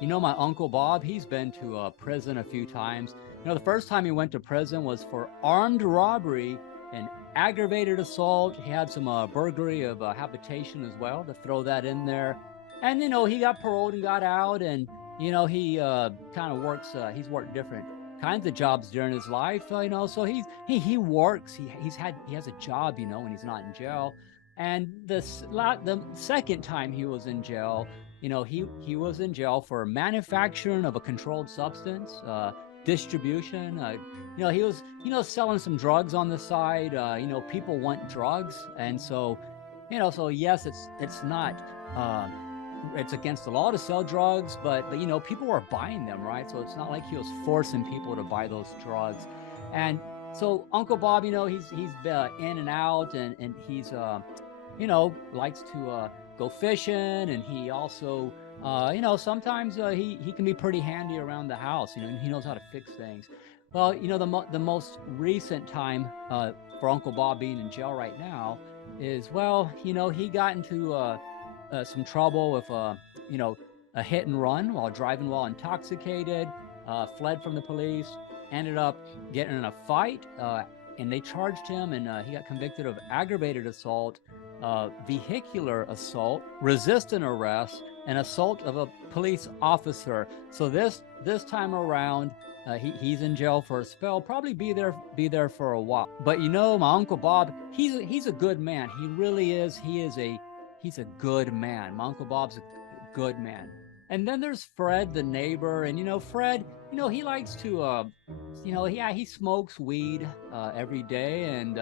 You know, my Uncle Bob, he's been to prison a few times. You know, the first time he went to prison was for armed robbery and aggravated assault. He had some burglary of habitation as well, to throw that in there. And, you know, he got paroled and got out. And, you know, he kind of works, he's worked different kinds of jobs during his life, you know, so he works, he has a job, you know, when he's not in jail. And the second time he was in jail, you know, he was in jail for manufacturing of a controlled substance, distribution. You know, he was, you know, selling some drugs on the side. You know, people want drugs, and so, you know, so yes, it's not. It's against the law to sell drugs, but you know, people were buying them, right? So it's not like he was forcing people to buy those drugs. And so Uncle Bob, you know, he's in and out, and he's you know, likes to go fishing, and he also you know, sometimes he can be pretty handy around the house, you know, and he knows how to fix things. Well, you know, the most recent time for Uncle Bob being in jail right now is, well, you know, he got into some trouble with you know, a hit and run while driving while intoxicated, fled from the police, ended up getting in a fight, and they charged him, and he got convicted of aggravated assault, vehicular assault, resisting arrest, and assault of a police officer. So this time around, he's in jail for a spell. Probably be there for a while. But you know, my Uncle Bob, he's a good man. He really is. He's a good man. My Uncle Bob's a good man. And then there's Fred, the neighbor, and you know, Fred, you know, he likes to, you know, yeah, he smokes weed every day, and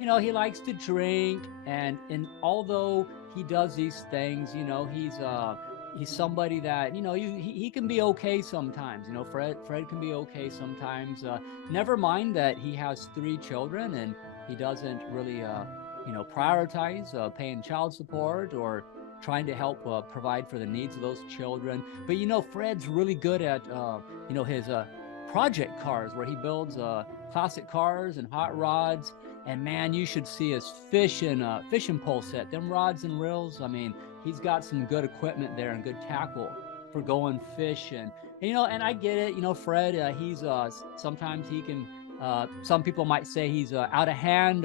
you know, he likes to drink, and although he does these things, you know, he's somebody that, you know, he can be okay sometimes. You know, Fred can be okay sometimes. Never mind that he has 3 children, and he doesn't really you know, prioritize paying child support or trying to help provide for the needs of those children. But you know, Fred's really good at you know, his project cars, where he builds classic cars and hot rods. And man, you should see his fishing pole set, them rods and reels. I mean, he's got some good equipment there and good tackle for going fishing. And, you know, and I get it, you know, Fred, he's sometimes he can, some people might say he's out of hand,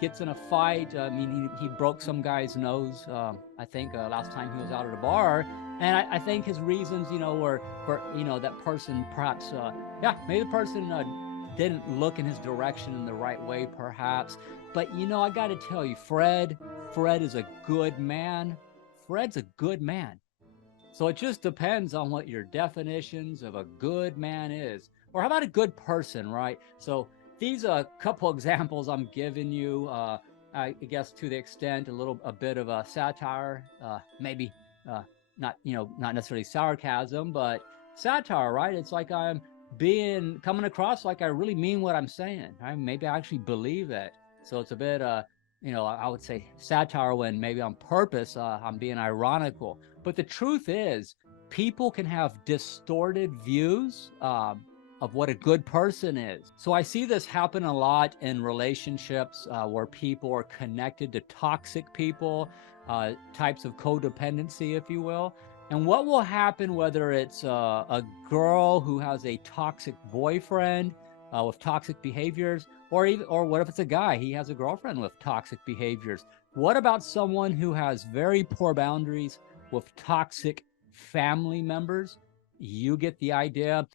gets in a fight. I mean, he broke some guy's nose, I think, last time he was out at a bar. And I think his reasons, you know, were for, you know, that person perhaps, yeah, maybe the person didn't look in his direction in the right way, perhaps. But, you know, I got to tell you, Fred is a good man. Fred's a good man. So it just depends on what your definitions of a good man is. Or how about a good person, right? So these are a couple examples I'm giving you, I guess, to the extent a bit of a satire, maybe not, you know, not necessarily sarcasm, but satire, right? It's like I'm coming across like I really mean what I'm saying. Maybe I actually believe it. So it's a bit, you know, I would say satire when maybe on purpose I'm being ironical. But the truth is, people can have distorted views of what a good person is. So I see this happen a lot in relationships where people are connected to toxic people, types of codependency, if you will. And what will happen, whether it's a girl who has a toxic boyfriend with toxic behaviors, or what if it's a guy, he has a girlfriend with toxic behaviors? What about someone who has very poor boundaries with toxic family members? You get the idea.